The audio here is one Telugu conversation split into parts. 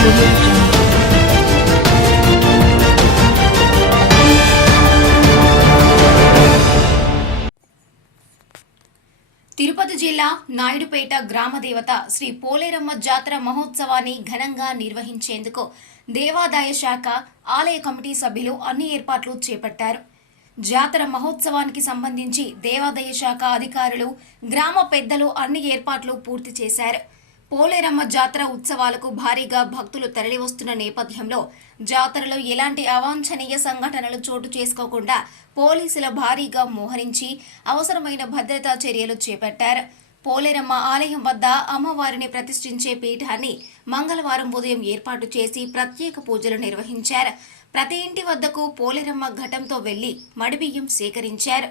తిరుపతి జిల్లా నాయుడుపేట గ్రామదేవత శ్రీ పోలేరమ్మ జాతర మహోత్సవాన్ని ఘనంగా నిర్వహించేందుకు దేవాదాయ శాఖ ఆలయ కమిటీ సభ్యులు అన్ని ఏర్పాట్లు చేపట్టారు. జాతర మహోత్సవానికి సంబంధించి దేవాదాయ శాఖ అధికారులు గ్రామ పెద్దలు అన్ని ఏర్పాట్లు పూర్తి చేశారు. పోలేరమ్మ జాతర ఉత్సవాలకు భారీగా భక్తులు తరలివస్తున్న నేపథ్యంలో జాతరలో ఎలాంటి అవాంఛనీయ సంఘటనలు చోటు చేసుకోకుండా పోలీసుల భారీగా మోహరించి అవసరమైన భద్రతా చర్యలు చేపట్టారు. పోలేరమ్మ ఆలయం వద్ద అమ్మవారిని ప్రతిష్ఠించే పీఠాన్ని మంగళవారం ఉదయం ఏర్పాటు చేసి ప్రత్యేక పూజలు నిర్వహించారు. ప్రతి ఇంటి వద్దకు పోలేరమ్మ ఘటంతో వెళ్ళి మడిబియ్యం సేకరించారు.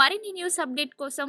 మరిన్ని న్యూస్ అప్డేట్ కోసం